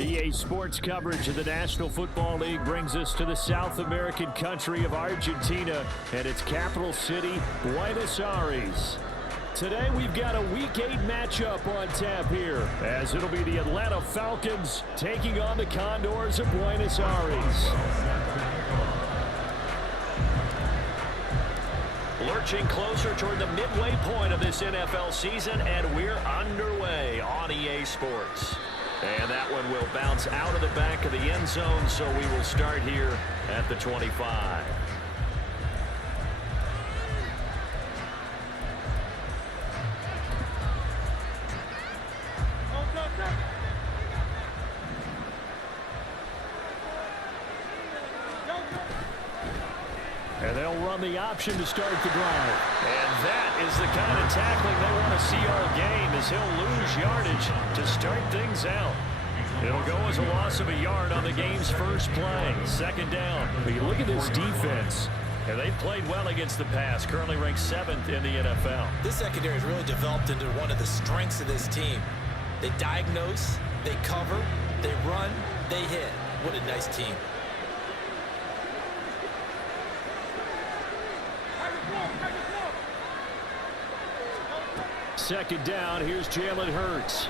EA Sports coverage of the National Football League brings us to the South American country of Argentina and its capital city, Buenos Aires. Today we've got a Week 8 matchup on tap here, as it'll be the Atlanta Falcons taking on the Condors of Buenos Aires. Lurching closer toward the midway point of this NFL season, and we're underway on EA Sports. And that one will bounce out of the back of the end zone, so we will start here at the 25. And they'll run the option to start the drive. And that is the kind of tackling they want to see all game, as he'll lose yardage to start things out. It'll go as a loss of a yard on the game's first play. Second down. But you look at this defense, and they've played well against the pass, currently ranked 7th in the NFL. This secondary has really developed into one of the strengths of this team. They diagnose, they cover, they run, they hit. What a nice team. Second down, here's Jalen Hurts.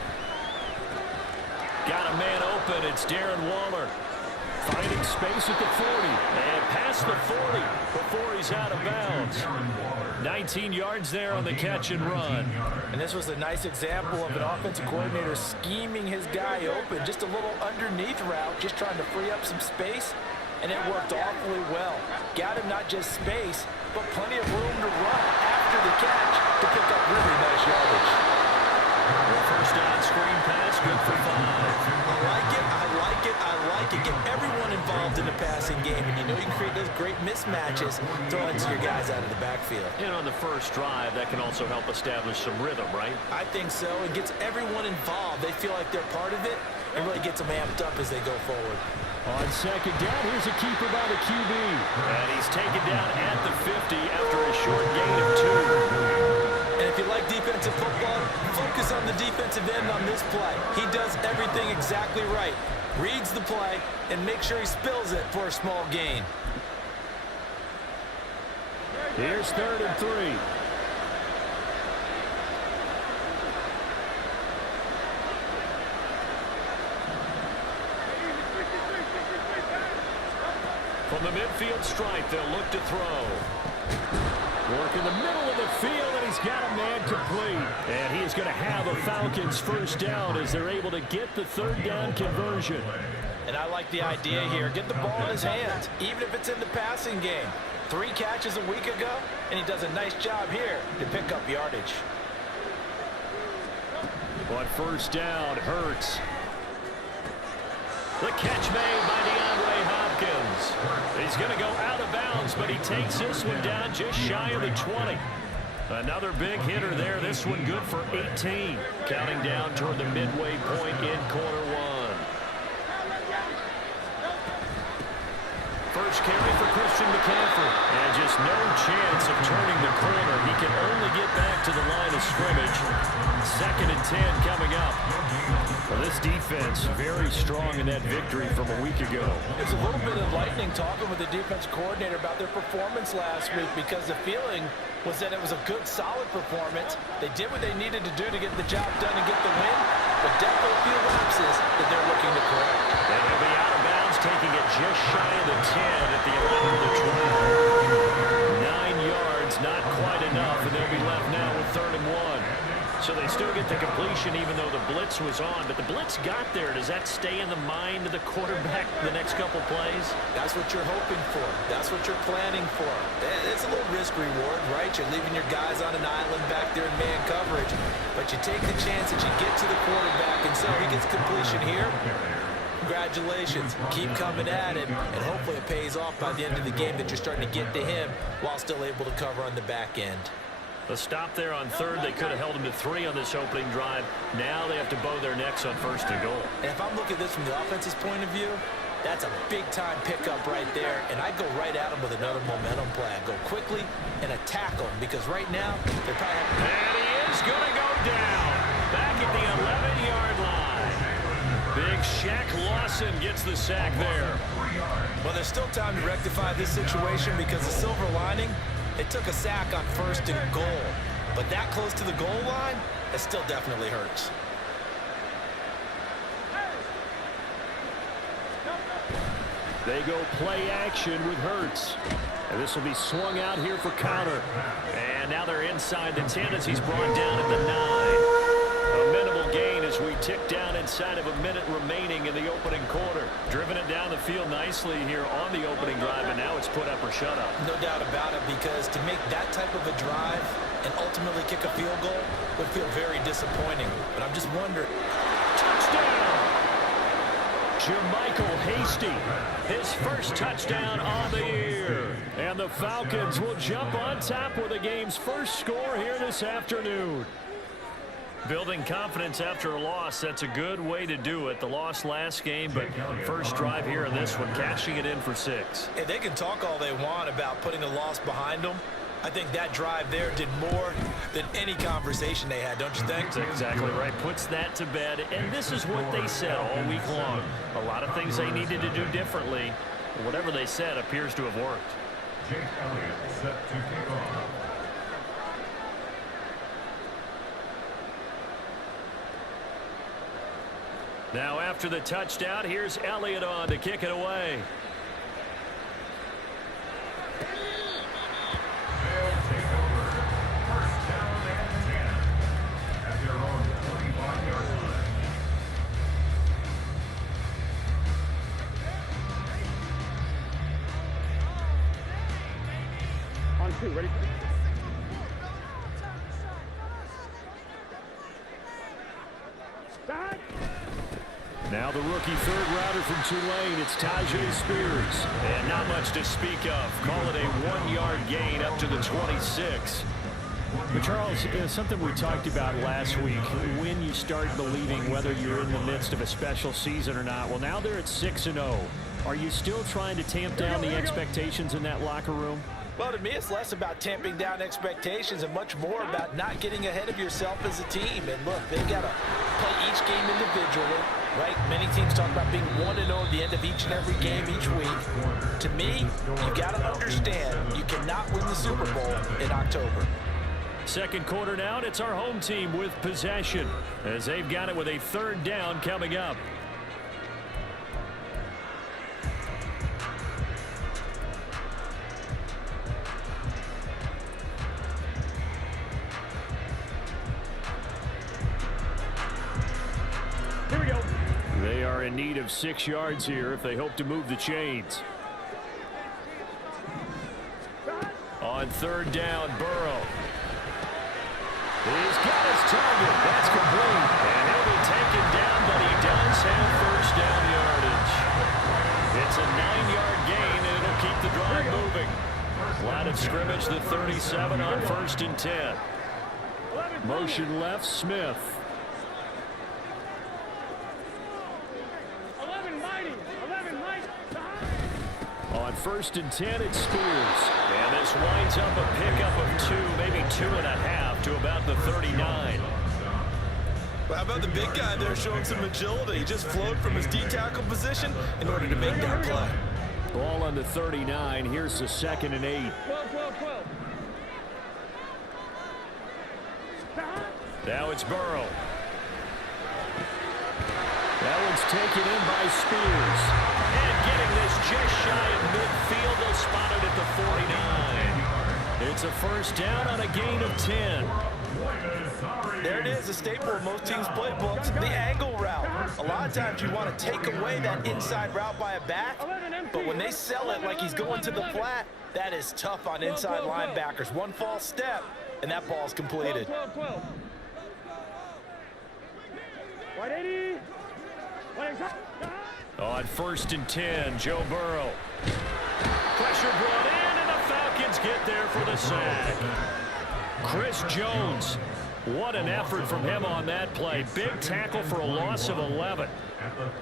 Got a man open, it's Darren Waller. Finding space at the 40, and past the 40 before he's out of bounds. 19 yards there on the catch and run. And this was a nice example of an offensive coordinator scheming his guy open. Just a little underneath route, just trying to free up some space, and it worked awfully well. Got him not just space, but plenty of room to run after the catch to pick up really nice yardage. Well, first down screen pass, good for 5. I like it, I like it, I like it. Get everyone involved in the passing game, and you know you can create those great mismatches throwing to your guys out of the backfield. And on the first drive, that can also help establish some rhythm, right? I think so. It gets everyone involved. They feel like they're part of it, and really gets them amped up as they go forward. On second down, here's a keeper by the QB. And he's taken down at the 50 after a short gain of 2. And if you like defensive football, focus on the defensive end on this play. He does everything exactly right. Reads the play and makes sure he spills it for a small gain. Here's 3rd and 3. From the midfield stripe, they'll look to throw. Work in the middle of the field, and he's got a man complete. And he is going to have a Falcons first down as they're able to get the 3rd down conversion. And I like the idea here. Get the ball in his hands, even if it's in the passing game. 3 catches a week ago, and he does a nice job here to pick up yardage. On first down, Hurts. The catch made by DeAndre Hopkins. He's going to go out of bounds, but he takes this one down just shy of the 20. Another big hitter there. This one good for 18. Counting down toward the midway point in quarter 1. First carry for Christian McCaffrey. And just no chance of turning the corner. He can only get back to the line of scrimmage. 2nd and 10 coming up. Well, this defense very strong in that victory from a week ago. It's a little bit enlightening talking with the defense coordinator about their performance last week, because the feeling was that it was a good, solid performance. They did what they needed to do to get the job done and get the win, but definitely a few lapses that they're looking to correct. And he'll be out of bounds, taking it just shy of the 10 at the 11 of the 12. 9 yards, not quite enough, and they'll be left now with 3rd and 1. So they still get the completion even though the blitz was on. But the blitz got there. Does that stay in the mind of the quarterback the next couple plays? That's what you're hoping for. That's what you're planning for. It's a little risk-reward, right? You're leaving your guys on an island back there in man coverage. But you take the chance that you get to the quarterback, and so he gets completion here. Congratulations. Keep coming at it, and hopefully it pays off by the end of the game that you're starting to get to him while still able to cover on the back end. A stop there on 3rd. They could have held him to 3 on this opening drive. Now they have to bow their necks on 1st and goal. And if I'm looking at this from the offense's point of view, that's a big-time pickup right there. And I go right at him with another momentum play. I go quickly and attack him, because right now they're probably having... And he is going to go down. Back at the 11-yard line. Big Shaq Lawson gets the sack there. Well, there's still time to rectify this situation because the silver lining, they took a sack on 1st and goal. But that close to the goal line, it still definitely hurts. They go play action with Hurts. And this will be swung out here for counter. And now they're inside the 10 as he's brought down at the 9. A minimal gain as we tick down inside of a minute remaining in the opening quarter. Driven it down the field nicely here on the opening drive, and now it's put up or shut up. No doubt about it, because to make that type of a drive and ultimately kick a field goal would feel very disappointing. But I'm just wondering. Touchdown! Jermichael Hasty, his first touchdown on the year. And the Falcons will jump on top with the game's first score here this afternoon. Building confidence after a loss, that's a good way to do it. The loss last game, but first drive here in this one, cashing it in for 6. Hey, they can talk all they want about putting a loss behind them. I think that drive there did more than any conversation they had, don't you think? That's exactly right. Puts that to bed, and this is what they said all week long. A lot of things they needed to do differently. Whatever they said appears to have worked. Jake Elliott set to kick off. Now after the touchdown, here's Elliott on to kick it away. They'll take over. First down and 10 at their own 25-yard line. On 2, ready? Start. Now the rookie third rounder from Tulane, it's Tajay Spears. And not much to speak of. Call it a 1-yard gain up to the 26. But Charles, something we talked about last week, when you start believing whether you're in the midst of a special season or not. Well, now they're at 6-0. Are you still trying to tamp down the expectations in that locker room? Well, to me, it's less about tamping down expectations and much more about not getting ahead of yourself as a team. And look, they've got to play each game individually, right? Many teams talk about being 1-0 at the end of each and every game each week. To me, you got to understand you cannot win the Super Bowl in October. Second quarter now, and it's our home team with possession as they've got it with a third down coming up. Here we go. They are in need of 6 yards here if they hope to move the chains. On third down, Burrow. He's got his target. That's complete. And he'll be taken down, but he does have first down yardage. It's a 9-yard gain, and it'll keep the drive moving. Line of scrimmage, the 37 on 1st and 10. Motion left, Smith. 11 mighty. On 1st and 10, it's Spears. And this winds up a pickup of 2, maybe 2.5 to about the 39. Well, how about the big guy there showing some agility? He just flowed from his D-tackle position in order to make that play. Ball on the 39. Here's the 2nd and 8. 12. Now it's Burrow. That one's taken in by Spears. And getting this just shy of midfield. They'll spot it at the 49. It's a first down on a gain of 10. There it is, a staple of most teams' playbooks, the angle route. A lot of times you want to take away that inside route by a back, but when they sell it like he's going to the flat, that is tough on inside linebackers. One false step, and that ball's completed. 12. 180. On 1st and 10, Joe Burrow. Pressure brought in, and the Falcons get there for the sack. Chris Jones. What an effort from him on that play. Big tackle for a loss of 11.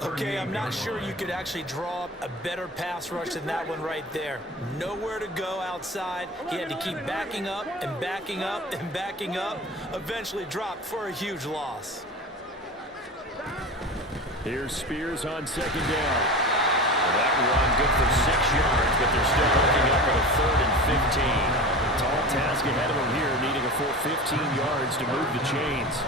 Okay, I'm not sure you could actually draw up a better pass rush than that one right there. Nowhere to go outside. He had to keep backing up and backing up and backing up. Eventually dropped for a huge loss. Here's Spears on second down. Well, that run good for 6 yards, but they're still looking up on a 3rd and 15. Tall task ahead of them here, needing a full 15 yards to move the chains.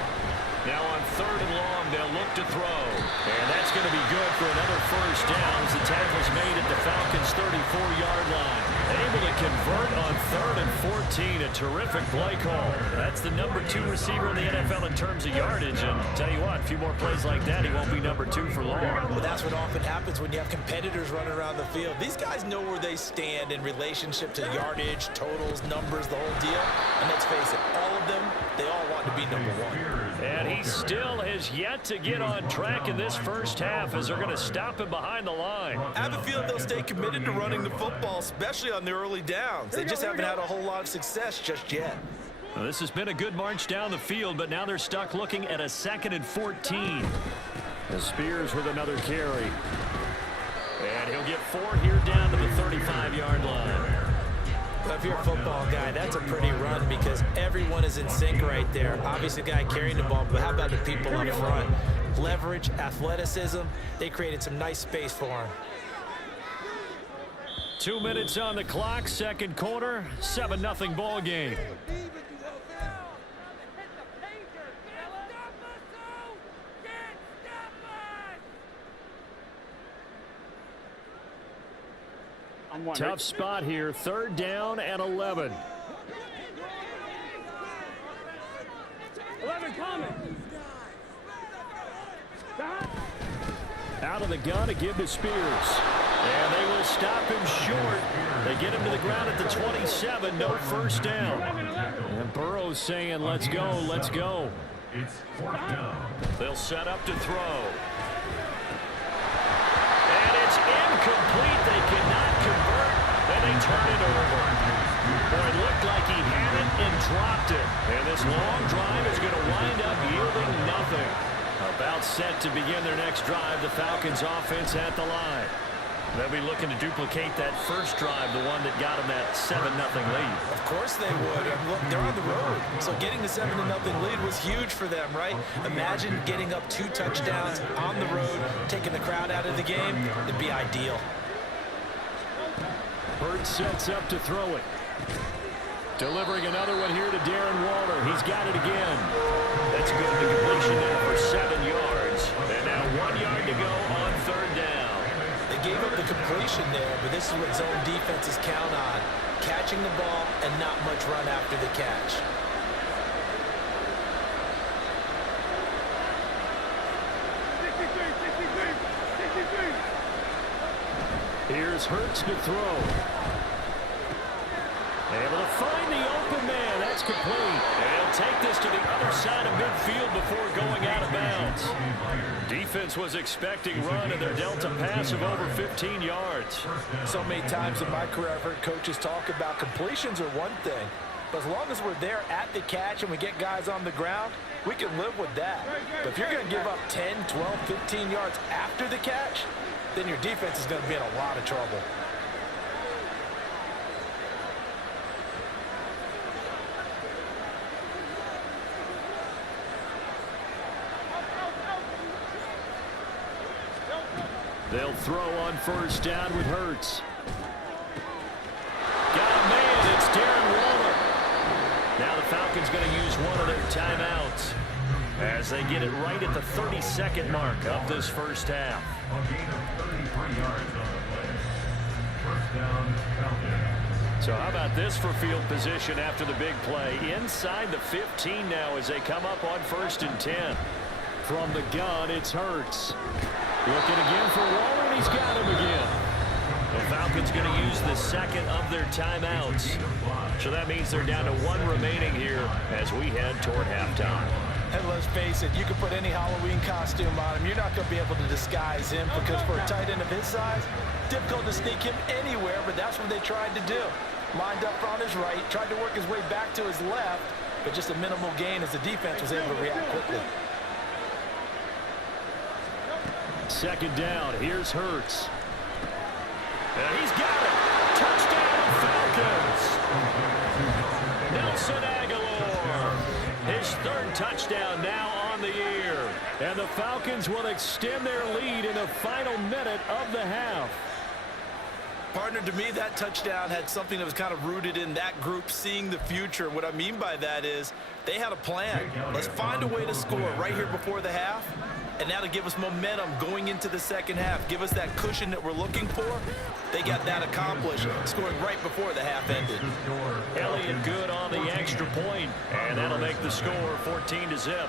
Now on 3rd and long, they'll look to throw. And that's going to be good for another first down as the tackle's made at the Falcons' 34-yard line. Able to convert on 3rd and 14. A terrific play call. That's the number 2 receiver in the NFL in terms of yardage. And tell you what, a few more plays like that, he won't be number 2 for long. Well, that's what often happens when you have competitors running around the field. These guys know where they stand in relationship to yardage, totals, numbers, the whole deal. And let's face it, all of them, they all want to be number 1. And he still has yet to get on track in this first half as they're going to stop him behind the line. I have a feeling they'll stay committed to running the football, especially on the early downs. They just haven't had a whole lot of success just yet. Well, this has been a good march down the field, but now they're stuck looking at a 2nd and 14. As Spears with another carry. And he'll get 4 here down to the 35-yard line. Well, if you're a football guy, that's a pretty run because everyone is in sync right there. Obviously, the guy carrying the ball, but how about the people up front? Leverage, athleticism, they created some nice space for him. 2 minutes on the clock, second quarter, 7-0 ball game. Tough spot here, 3rd down and 11. 11 coming. Out of the gun to give to Spears. And they will stop him short. They get him to the ground at the 27, no first down. And Burrow's saying, let's go, let's go. It's 4th down. They'll set up to throw. And it's incomplete. They cannot convert. Then they turn it over. Boy, it looked like he had it and dropped it. And this long drive is going to wind up yielding nothing. About set to begin their next drive, the Falcons offense at the line. They'll be looking to duplicate that first drive, the one that got them that 7-0 lead. Of course they would. And look, they're on the road. So getting the 7-0 lead was huge for them, right? Imagine getting up 2 touchdowns on the road, taking the crowd out of the game. It'd be ideal. Hurts sets up to throw it. Delivering another one here to Darren Waller. He's got it again. That's good. The completion there for 7 yards. And now 1 yard to go on 3rd down. They gave up the completion there, but this is what zone defenses count on. Catching the ball and not much run after the catch. Here's Hurts to throw. Able to find the open man. That's complete. And he'll take this to the other side of midfield before going out of bounds. Defense was expecting run, and they're dealt a pass of over 15 yards. So many times in my career, I've heard coaches talk about completions are one thing. But as long as we're there at the catch and we get guys on the ground, we can live with that. But if you're going to give up 10, 12, 15 yards after the catch, then your defense is going to be in a lot of trouble. They'll throw on first down with Hurts. Got a man. It's Darren Waller. Now the Falcons going to use one of their timeouts as they get it right at the 32nd mark of this first half. A gain of 33 yards on the play. 1st down, Falcons. So how about this for field position after the big play? Inside the 15 now as they come up on 1st and 10. From the gun, it's Hurts. Looking again for Waller, and he's got him again. The Falcons going to use the second of their timeouts. So that means they're down to 1 remaining here as we head toward halftime. And let's face it, you can put any Halloween costume on him. You're not going to be able to disguise him because for a tight end of his size, difficult to sneak him anywhere, but that's what they tried to do. Lined up on his right, tried to work his way back to his left, but just a minimal gain as the defense was able to react quickly. Second down, here's Hurts. And he's got it. Touchdown, Falcons. Nelson Aguilar. His 3rd touchdown now on the year. And the Falcons will extend their lead in the final minute of the half. Partner, to me, that touchdown had something that was kind of rooted in that group seeing the future. What I mean by that is they had a plan. Let's find a way to score right here before the half, and that'll give us momentum going into the second half. Give us that cushion that we're looking for. They got that accomplished, scoring right before the half ended. Elliott good on the extra point, and that'll make the score 14-0.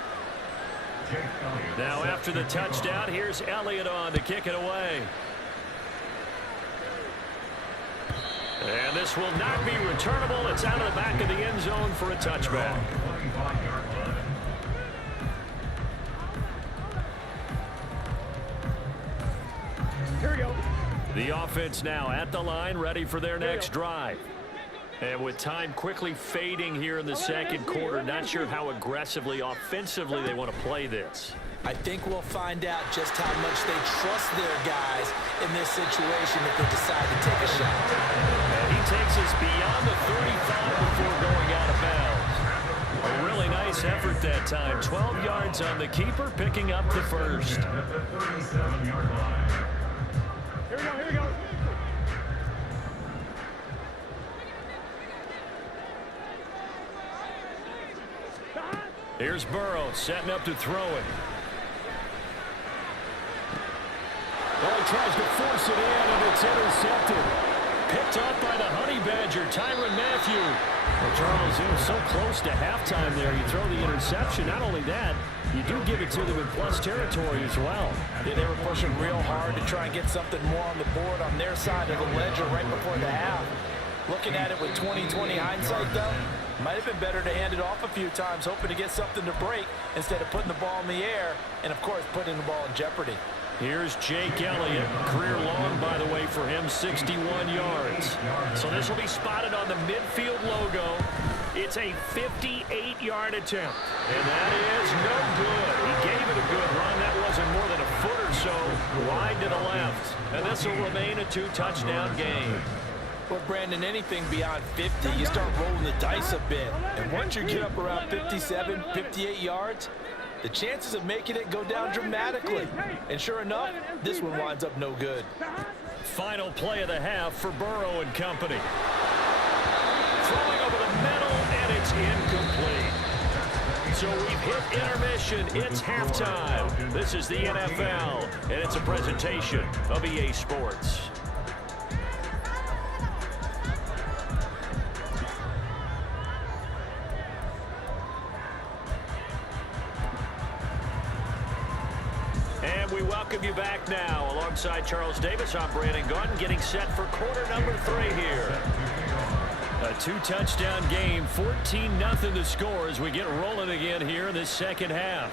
Now after the touchdown, here's Elliott on to kick it away. And this will not be returnable. It's out of the back of the end zone for a touchback. Here we go. The offense now at the line, ready for their next drive. And with time quickly fading here in the second quarter, not sure how aggressively, offensively they want to play this. I think we'll find out just how much they trust their guys in this situation if they decide to take a shot. And he takes us beyond the 35 before going out of bounds. A really nice effort that time. 12 yards on the keeper, picking up the first. Here we go, here we go. Here's Burrow setting up to throw it. Well, he tries to force it in, and it's intercepted. Picked up by the Honey Badger, Tyrann Mathieu. Well, Charles, it was so close to halftime there. You throw the interception. Not only that, you do give it to them in plus territory as well. Yeah, they were pushing real hard to try and get something more on the board on their side of the ledger right before the half. Looking at it with 20/20 hindsight, though, might have been better to hand it off a few times, hoping to get something to break instead of putting the ball in the air and, of course, putting the ball in jeopardy. Here's Jake Elliott. Career long, by the way, for him, 61 yards. So this will be spotted on the midfield logo. It's a 58-yard attempt. And that is no good. He gave it a good run. That wasn't more than a foot or so wide to the left. And this will remain a two-touchdown game. Well, Brandon, anything beyond 50, you start rolling the dice a bit. And once you get up around 57, 58 yards, the chances of making it go down dramatically. And sure enough, this one winds up no good. Final play of the half for Burrow and company. Throwing over the middle, and it's incomplete. So we've hit intermission. It's halftime. This is the NFL, and it's a presentation of EA Sports. We welcome you back now. Alongside Charles Davis, I'm Brandon Gaudin, getting set for quarter number 3 here. A two-touchdown game, 14-0 the score as we get rolling again here in this second half.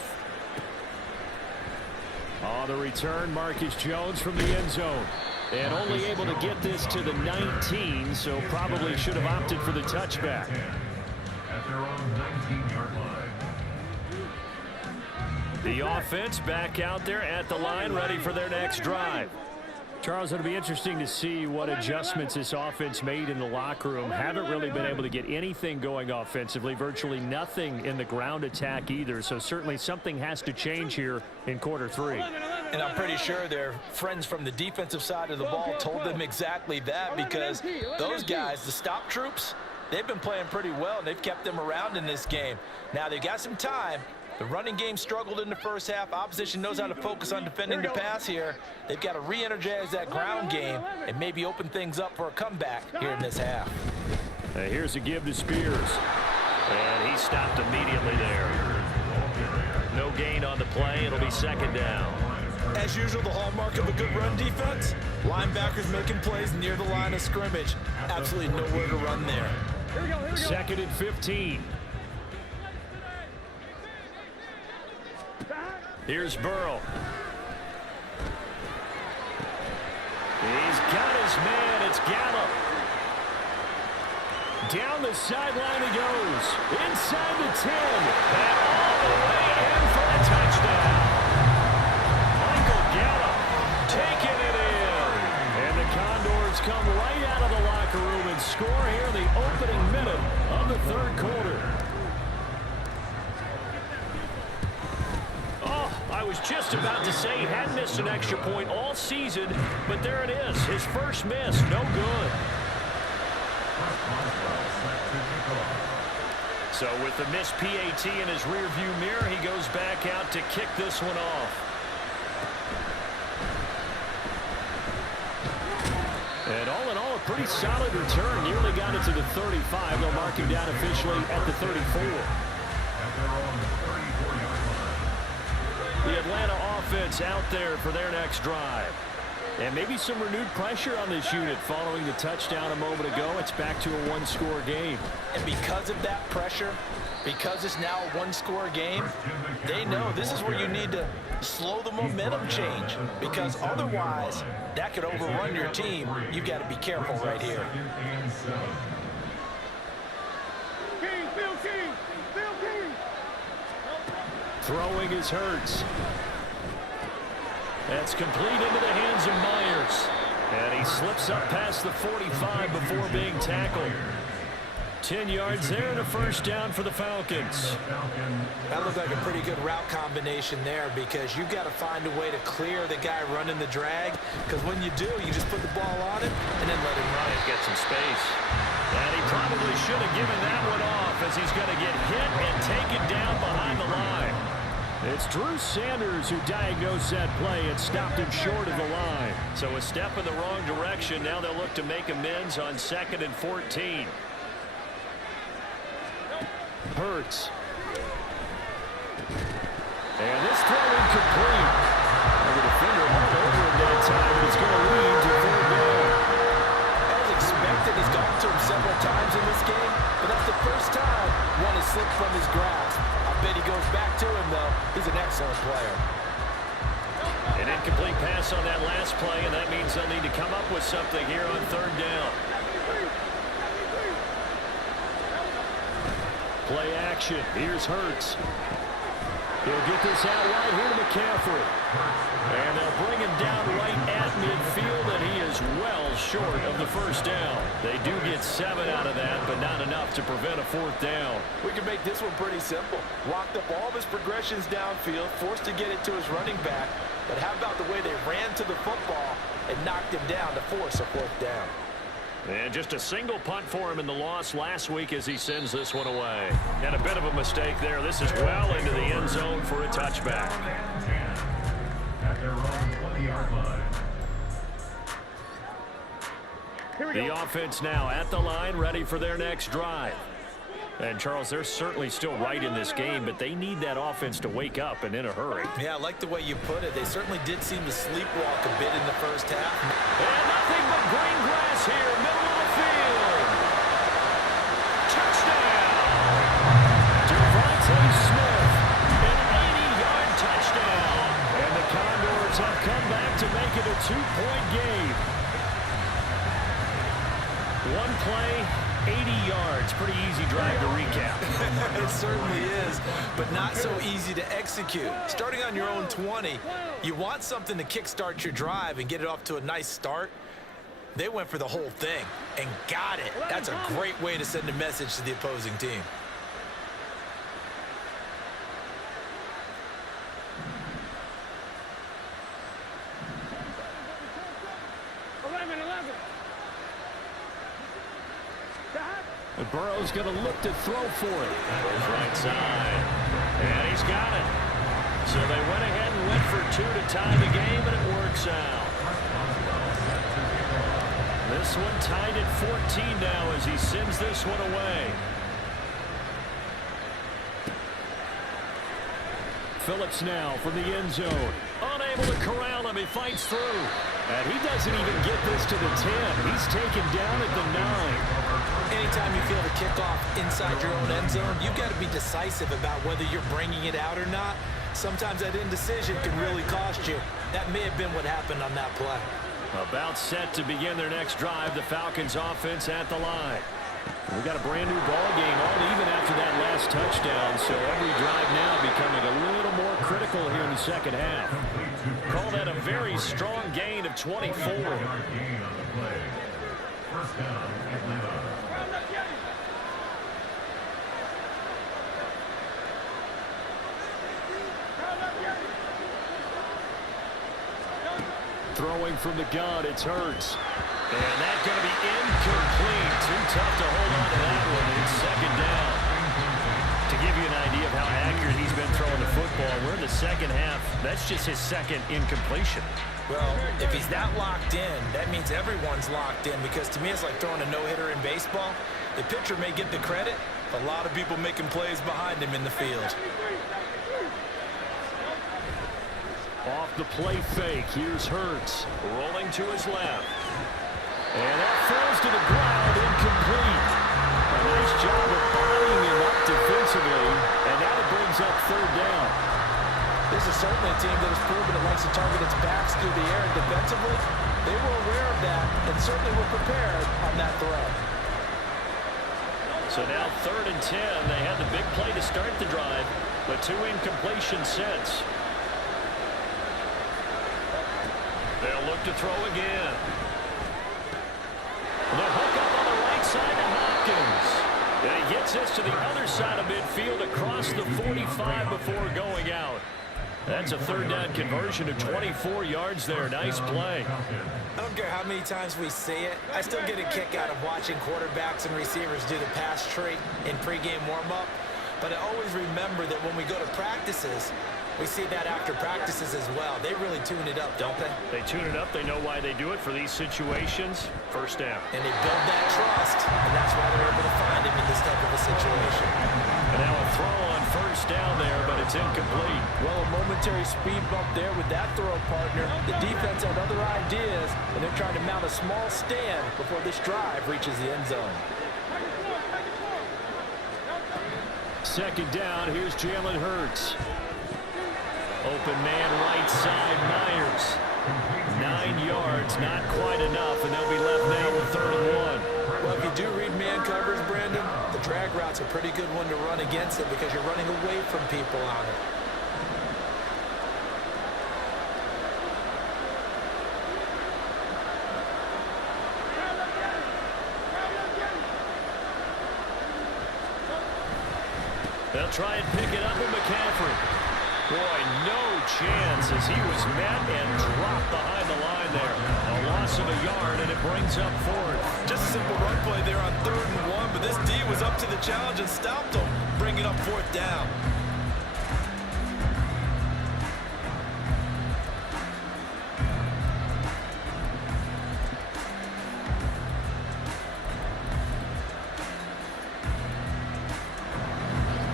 On the return, Marcus Jones from the end zone. And only able to get this to the 19, so probably should have opted for the touchback. At their own 19-yard line. The offense back out there at the line, ready for their next drive. Charles, it'll be interesting to see what adjustments this offense made in the locker room. Haven't really been able to get anything going offensively, virtually nothing in the ground attack either. So certainly something has to change here in quarter 3. And I'm pretty sure their friends from the defensive side of the ball told them exactly that, because those guys, the stop troops, they've been playing pretty well, and they've kept them around in this game. Now they've got some time. The running game struggled in the first half. Opposition knows how to focus on defending the pass here. They've got to re-energize that ground game and maybe open things up for a comeback here in this half. Here's a give to Spears. And he stopped immediately there. No gain on the play. It'll be second down. As usual, the hallmark of a good run defense, linebackers making plays near the line of scrimmage. Absolutely nowhere to run there. Second and 15. Here's Burrow. He's got his man. It's Gallup. Down the sideline he goes. Inside the 10. And all the way in for a touchdown. Michael Gallup taking it in. And the Condors come right out of the locker room and score here in the opening minute of the third quarter. I was just about to say he hadn't missed an extra point all season, but there it is. His first miss, no good. So with the missed PAT in his rearview mirror, he goes back out to kick this one off. And all in all, a pretty solid return. Nearly got it to the 35. They'll mark him down officially at the 34. The Atlanta offense out there for their next drive. And maybe some renewed pressure on this unit following the touchdown a moment ago. It's back to a one-score game. And because of that pressure, because it's now a one-score game, they know this is where you need to slow the momentum change, because otherwise that could overrun your team. You've got to be careful right here. Throwing is Hurts. That's complete into the hands of Myers. And he slips up past the 45 before being tackled. 10 yards there and a first down for the Falcons. That looked like a pretty good route combination there, because you've got to find a way to clear the guy running the drag, because when you do, you just put the ball on him and then let him run it. Get some space. And he probably should have given that one off, as he's going to get hit and taken down behind the line. It's Drew Sanders who diagnosed that play and stopped him short of the line. So a step in the wrong direction. Now they'll look to make amends on 2nd and 14. Hurts. And this throw incomplete. And the defender all over him that time, but it's going to lead to 3rd down. As expected, he's gone to him several times in this game, but that's the first time one has slipped from his grasp. I bet he goes back to him, though. He's an excellent player. An incomplete pass on that last play, and that means they'll need to come up with something here on 3rd down. Play action. Here's Hurts. He'll get this out right here to McCaffrey. And they'll bring him down right at midfield, and he is well short of the first down. They do get 7 out of that, but not enough to prevent a 4th down. We can make this one pretty simple. Locked up all of his progressions downfield, forced to get it to his running back. But how about the way they ran to the football and knocked him down to force a 4th down? And just a single punt for him in the loss last week as he sends this one away. And a bit of a mistake there. This is well into the end zone for a touchback. At their own 20-yard line. The offense now at the line, ready for their next drive. And, Charles, they're certainly still right in this game, but they need that offense to wake up and in a hurry. Yeah, I like the way you put it. They certainly did seem to sleepwalk a bit in the first half. And nothing but green grass here, middle of the field. Touchdown! Devontae Smith, an 80-yard touchdown. And the Condors have come back to make it a 2-point game. One play, 80 yards. Pretty easy drive to recap. It certainly is, but not so easy to execute. Starting on your own 20, you want something to kickstart your drive and get it off to a nice start. They went for the whole thing and got it. That's a great way to send a message to the opposing team. And Burrow's going to look to throw for it. Goes right side. And he's got it. So they went ahead and went for 2 to tie the game, and it works out. This one tied at 14 now as he sends this one away. Phillips now from the end zone. Unable to corral him. He fights through. And he doesn't even get this to the 10. He's taken down at the 9. Anytime you feel the kickoff inside your own end zone, you've got to be decisive about whether you're bringing it out or not. Sometimes that indecision can really cost you. That may have been what happened on that play. About set to begin their next drive, the Falcons offense at the line. We got a brand new ball game, all even after that last touchdown, so every drive now becoming a little more critical here in the second half. Call that a very strong gain of 24. First down, Atlanta. throwing from the gun. It's Hurts. And that's going to be incomplete. Too tough to hold on to that one. It's second down. To give you an idea of how accurate he's been throwing the football, we're in the second half. That's just his second incompletion. Well, if he's that locked in, that means everyone's locked in, because to me it's like throwing a no-hitter in baseball. The pitcher may get the credit, but a lot of people making plays behind him in the field. Off the play fake, here's Hurts, rolling to his left. And that falls to the ground, incomplete. A nice job of bodying him up defensively, and now it brings up third down. This is certainly a team that has proven it likes to target its backs through the air, and defensively, they were aware of that and certainly were prepared on that throw. So now 3rd and 10. They had the big play to start the drive, but 2 incompletions since. They'll look to throw again. The hook up on the right side to Hopkins. And he gets this to the other side of midfield across the 45 before going out. That's a 3rd down conversion of 24 yards there. Nice play. I don't care how many times we see it. I still get a kick out of watching quarterbacks and receivers do the pass tree in pregame warm-up. But I always remember that when we go to practices, we see that after practices as well. They really tune it up, don't they? They tune it up. They know why they do it for these situations. First down. And they build that trust, and that's why they're able to find him in this type of a situation. And now a throw on first down there, but it's incomplete. Well, a momentary speed bump there with that throw, partner. The defense had other ideas, and they're trying to mount a small stand before this drive reaches the end zone. Second down, here's Jalen Hurts. Open man right side, Myers. 9 yards, not quite enough, and they'll be left now with 3rd and 1. Well, if you do read man coverage, Brandon, the drag route's a pretty good one to run against it because you're running away from people on it. They'll try and pick it up with McCaffrey. Boy, no chance as he was met and dropped behind the line there. A loss of a yard, and it brings up 4th. Just a simple run play there on 3rd and 1, but this D was up to the challenge and stopped him, bringing up 4th down.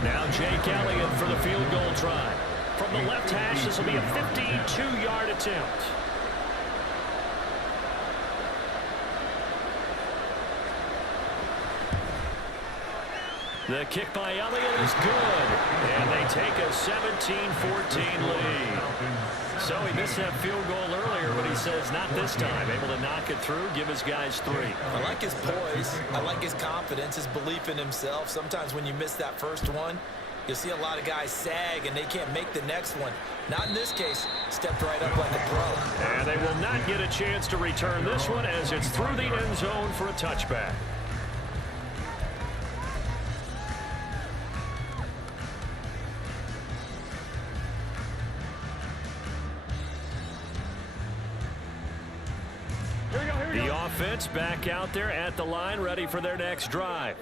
Now Jake Elliott for the field goal try. From the left hash, this will be a 52-yard attempt. The kick by Elliott is good. And they take a 17-14 lead. So he missed that field goal earlier, but he says not this time. Able to knock it through, give his guys 3. I like his poise. I like his confidence, his belief in himself. Sometimes when you miss that first one, you'll see a lot of guys sag and they can't make the next one. Not in this case. Stepped right up like a pro. And they will not get a chance to return this one as it's through the end zone for a touchback. The offense back out there at the line, ready for their next drive.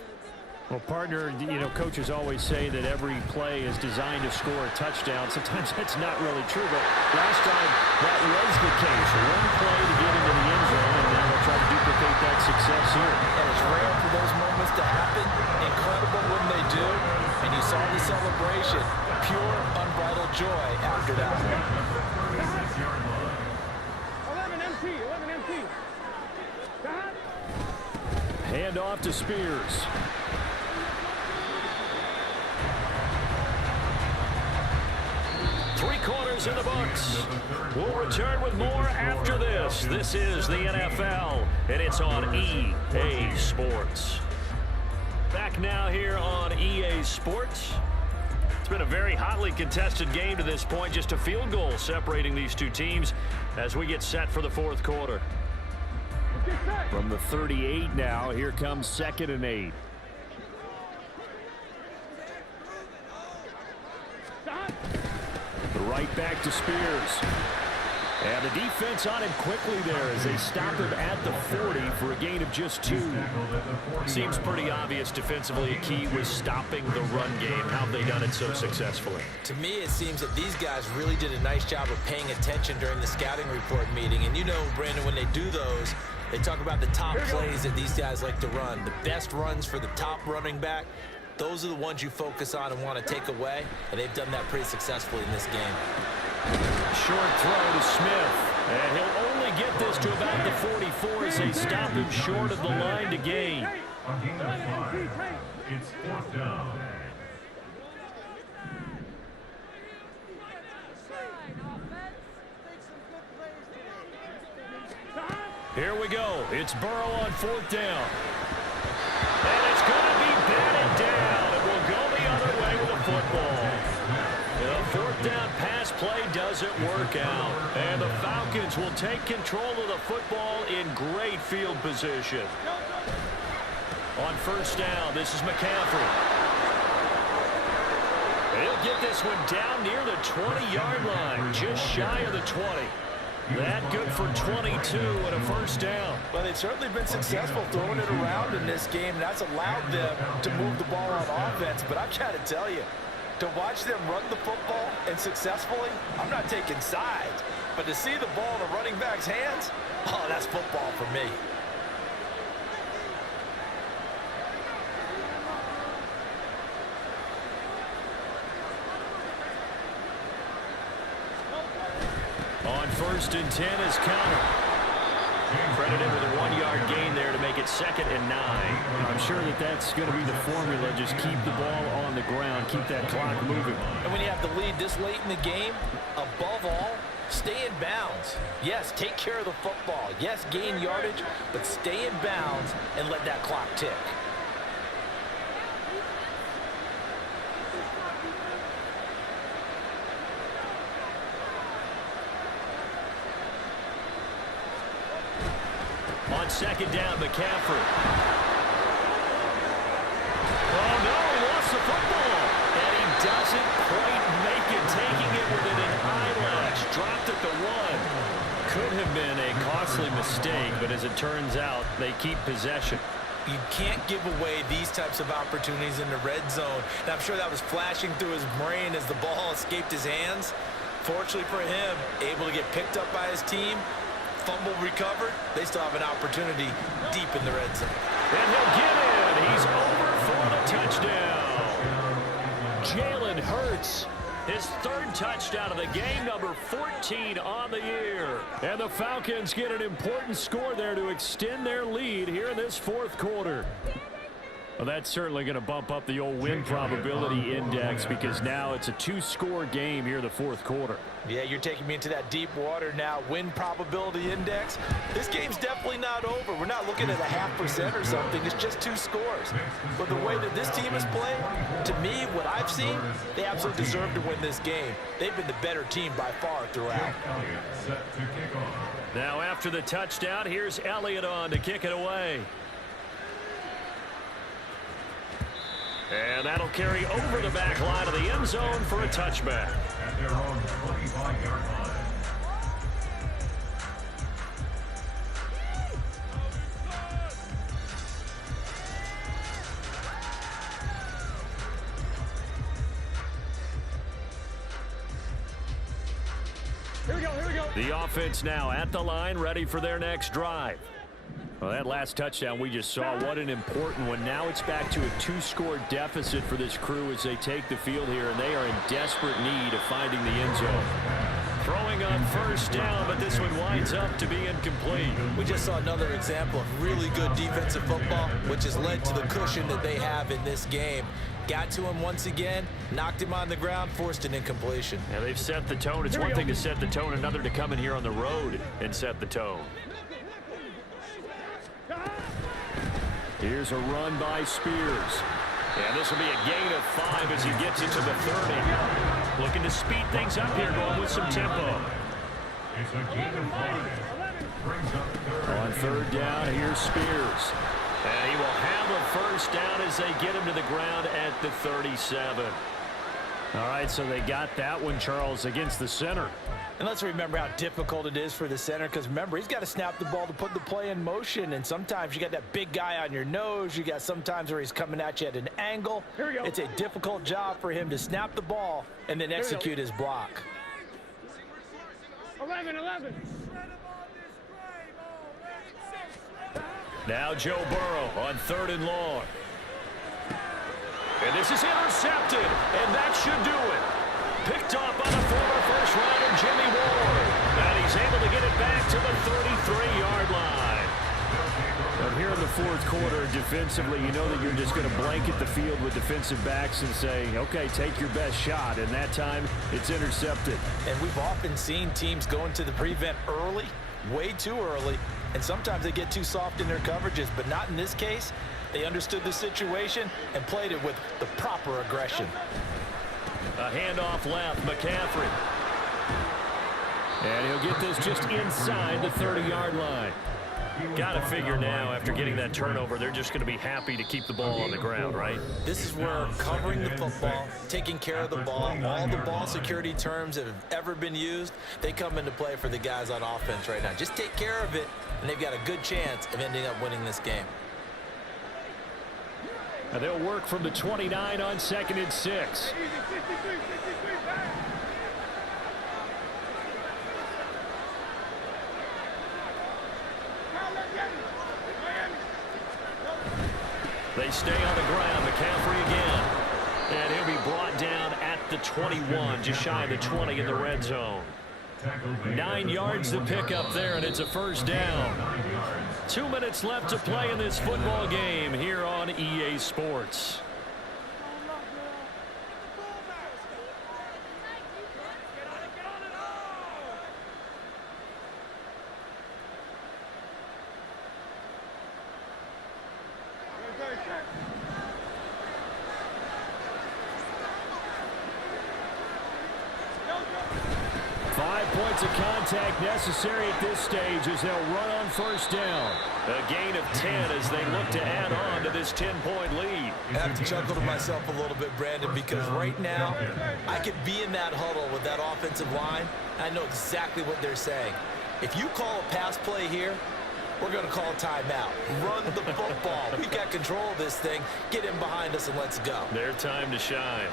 Well, partner, you know, coaches always say that every play is designed to score a touchdown. Sometimes that's not really true, but last time that was the case. One play to get into the end zone, and now they'll try to duplicate that success here. And it's rare for those moments to happen. Incredible when they do. And you saw the celebration. Pure, unbridled joy after that. 11 MT. Hand off to Spears. Three-quarters in the books. We'll return with more after this. This is the NFL, and it's on EA Sports. Back now here on EA Sports. It's been a very hotly contested game to this point. Just a field goal separating these two teams as we get set for the 4th quarter. From the 38 now, here comes 2nd and 8. The right back to Spears. And the defense on him quickly there as they stop him at the 40 for a gain of just 2. Seems pretty obvious defensively a key was stopping the run game. How have they done it so successfully? To me, it seems that these guys really did a nice job of paying attention during the scouting report meeting. And you know, Brandon, when they do those, they talk about the top plays that these guys like to run. The best runs for the top running back. Those are the ones you focus on and want to take away. And they've done that pretty successfully in this game. Short throw to Smith. And he'll only get this to about the 44 as they stop him short of the line to gain. On gain of 5, it's 4th down. Here we go. It's Burrow on 4th down. And it's going to be batted down. It will go the other way with the football. The 4th down pass play doesn't work out. And the Falcons will take control of the football in great field position. On 1st down, this is McCaffrey. He'll get this one down near the 20-yard line, just shy of the 20. That good for 22 and a 1st down. Well, they've certainly been successful throwing it around in this game. That's allowed them to move the ball on offense. But I've got to tell you, to watch them run the football and successfully, I'm not taking sides. But to see the ball in the running back's hands, oh, that's football for me. On 1st and 10 is Connor. Credited with a 1-yard gain there to make it 2nd and 9. I'm sure that that's going to be the formula. Just keep the ball on the ground. Keep that clock moving. And when you have the lead this late in the game, above all, stay in bounds. Yes, take care of the football. Yes, gain yardage, but stay in bounds and let that clock tick. On 2nd down, McCaffrey. Oh, no, he lost the football. And he doesn't quite make it, taking it within an eyelash. Dropped at the 1. Could have been a costly mistake, but as it turns out, they keep possession. You can't give away these types of opportunities in the red zone. And I'm sure that was flashing through his brain as the ball escaped his hands. Fortunately for him, able to get picked up by his team. Fumble recovered. They still have an opportunity deep in the red zone. And he'll get in. He's over for the touchdown. Jalen Hurts, his 3rd touchdown of the game, number 14 on the year. And the Falcons get an important score there to extend their lead here in this 4th quarter. Well, that's certainly going to bump up the old win probability index because now it's a 2-score game here in the 4th quarter. Yeah, you're taking me into that deep water now. Win probability index. This game's definitely not over. We're not looking at a 0.5% or something. It's just 2 scores. But the way that this team is playing, to me, what I've seen, they absolutely deserve to win this game. They've been the better team by far throughout. Now after the touchdown, here's Elliott on to kick it away. And that'll carry over the back line of the end zone for a touchback. At their own 25-yard line. Here we go, here we go. The offense now at the line, ready for their next drive. Well, that last touchdown we just saw, what an important one. Now it's back to a 2-score deficit for this crew as they take the field here, and they are in desperate need of finding the end zone. Throwing on 1st down, but this one winds up to be incomplete. We just saw another example of really good defensive football, which has led to the cushion that they have in this game. Got to him once again, knocked him on the ground, forced an incompletion. Yeah, they've set the tone. It's one thing to set the tone, another to come in here on the road and set the tone. Here's a run by Spears. And this will be a gain of 5 as he gets into the 30. Looking to speed things up here, going with some tempo. It's a gain of 5. Brings up 3rd. On 3rd down, here's Spears. And he will have a 1st down as they get him to the ground at the 37. All right, so they got that one, Charles, against the center. And let's remember how difficult it is for the center, because remember, he's got to snap the ball to put the play in motion, and sometimes you got that big guy on your nose. You got sometimes where he's coming at you at an angle. Here we go. It's a difficult job for him to snap the ball and then execute his block. 11. Now Joe Burrow on 3rd and long. And this is intercepted, and that should do it. Picked up on the former first-rounder Jimmy Ward. And he's able to get it back to the 33-yard line. But here in the 4th quarter, defensively, you know that you're just going to blanket the field with defensive backs and say, okay, take your best shot. And that time, it's intercepted. And we've often seen teams go into the prevent early, way too early, and sometimes they get too soft in their coverages, but not in this case. They understood the situation and played it with the proper aggression. A handoff left, McCaffrey. And he'll get this just inside the 30-yard line. Got to figure now, after getting that turnover, they're just going to be happy to keep the ball on the ground, right? This is where covering the football, taking care of the ball, all the ball security terms that have ever been used, they come into play for the guys on offense right now. Just take care of it, and they've got a good chance of ending up winning this game. Now they'll work from the 29 on 2nd and 6. They stay on the ground. McCaffrey again. And he'll be brought down at the 21, just shy of the 20 in the red zone. 9 yards to pick up there, and it's a first down. 2 minutes left to play in this football game here on EA Sports. Of contact necessary at this stage as they'll run on first down. A gain of 10 as they look to add on to this 10-point lead. I have to chuckle to myself a little bit, Brandon, because right now I could be in that huddle with that offensive line. I know exactly what they're saying. If you call a pass play here, we're going to call a timeout. Run the football. We've got control of this thing. Get in behind us and let's go. Their time to shine.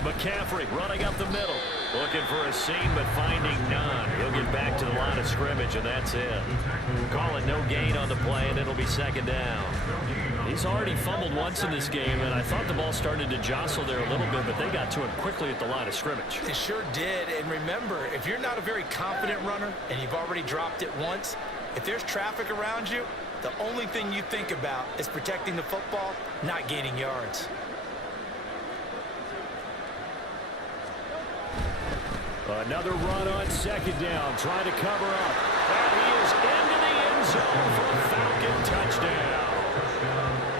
McCaffrey running up the middle. Looking for a seam, but finding none. He'll get back to the line of scrimmage, and that's it. Call it no gain on the play, and it'll be 2nd down. He's already fumbled once in this game, and I thought the ball started to jostle there a little bit, but they got to him quickly at the line of scrimmage. They sure did, and remember, if you're not a very confident runner and you've already dropped it once, if there's traffic around you, the only thing you think about is protecting the football, not gaining yards. Another run on 2nd down, trying to cover up. And he is into the end zone for a Falcon touchdown.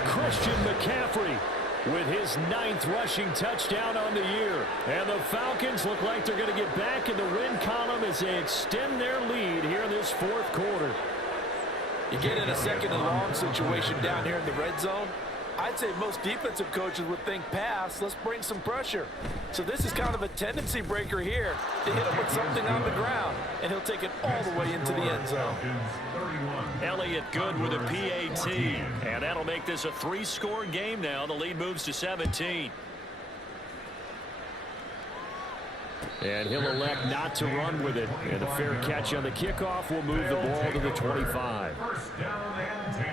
Christian McCaffrey with his 9th rushing touchdown on the year. And the Falcons look like they're going to get back in the win column as they extend their lead here in this 4th quarter. You get in a 2nd and long situation down here in the red zone, I'd say most defensive coaches would think pass, let's bring some pressure. So this is kind of a tendency breaker here to hit him with something on the ground, and he'll take it all the way into the end zone. Elliott good with a PAT, and that'll make this a 3-score game now. The lead moves to 17. And he'll elect not to run with it. And a fair catch on the kickoff will move the ball to the 25. First down and 10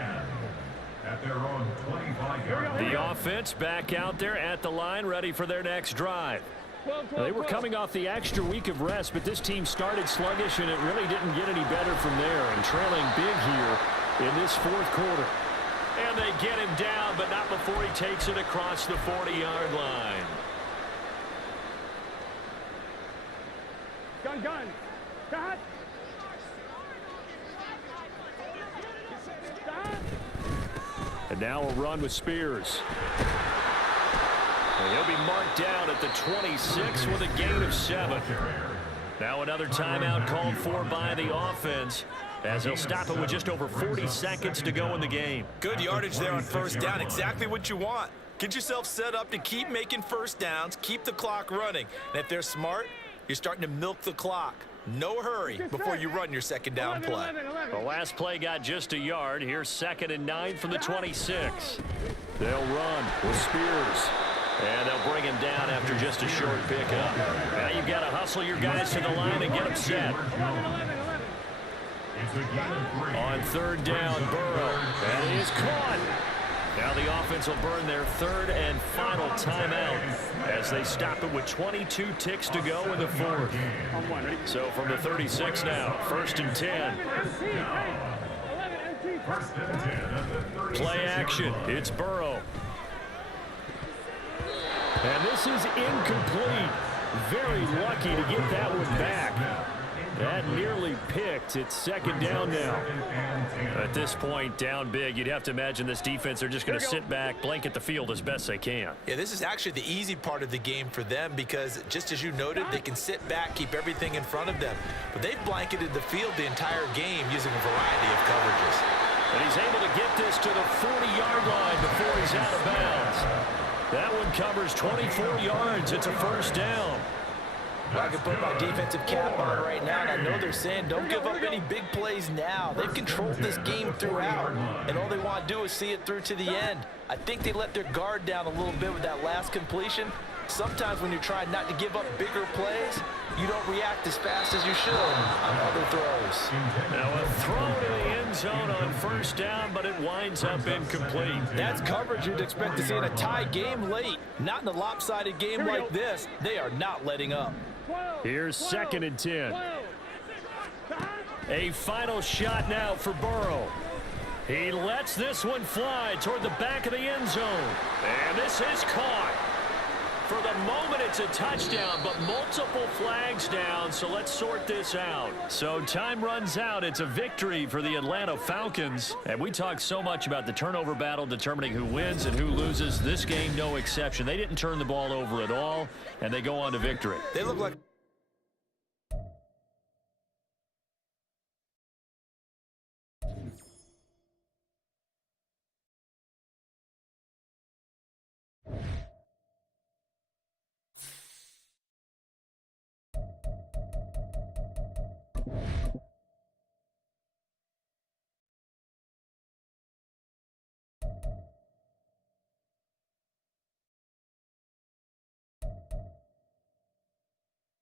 at their own 25-yard line. The offense back out there at the line, ready for their next drive. They were coming off the extra week of rest, but this team started sluggish, and it really didn't get any better from there. And trailing big here in this 4th quarter. And they get him down, but not before he takes it across the 40-yard line. Gun. Got. And now a run with Spears. And he'll be marked down at the 26 with a gain of 7. Now another timeout called for by the offense, as he'll stop it with just over 40 seconds to go in the game. Good yardage there on first down. Exactly what you want. Get yourself set up to keep making first downs, keep the clock running. And if they're smart, you're starting to milk the clock. No hurry before you run your second down play. The last play got just a yard. Here's 2nd and 9 from the 26. They'll run with Spears. And they'll bring him down after just a short pickup. Now you've got to hustle your guys to the line and get them set. On 3rd down, Burrow. And he is caught. Now the offense will burn their 3rd and final timeout as they stop it with 22 ticks to go in the 4th. So from the 36 now, 1st and 10. Play action. It's Burrow. And this is incomplete. Very lucky to get that one back. That nearly picked. It's 2nd down now. At this point, down big, you'd have to imagine this defense are just going to sit back, blanket the field as best they can. Yeah, this is actually the easy part of the game for them because, just as you noted, they can sit back, keep everything in front of them. But they've blanketed the field the entire game using a variety of coverages. And he's able to get this to the 40-yard line before he's out of bounds. That one covers 24 yards. It's a 1st down. Well, I can put my defensive cap on right now, and I know they're saying don't give up any big plays now. They've controlled this game throughout, and all they want to do is see it through to the end. I think they let their guard down a little bit with that last completion. Sometimes when you're trying not to give up bigger plays, you don't react as fast as you should on other throws. Now a throw to the end zone on 1st down, but it winds up incomplete. That's coverage you'd expect to see in a tie game late. Not in a lopsided game like this. They are not letting up. Here's 2nd and 10. A final shot now for Burrow. He lets this one fly toward the back of the end zone. And this is caught. For the moment, it's a touchdown, but multiple flags down, so let's sort this out. So time runs out. It's a victory for the Atlanta Falcons. And we talk so much about the turnover battle determining who wins and who loses. This game, no exception. They didn't turn the ball over at all, and they go on to victory. They look like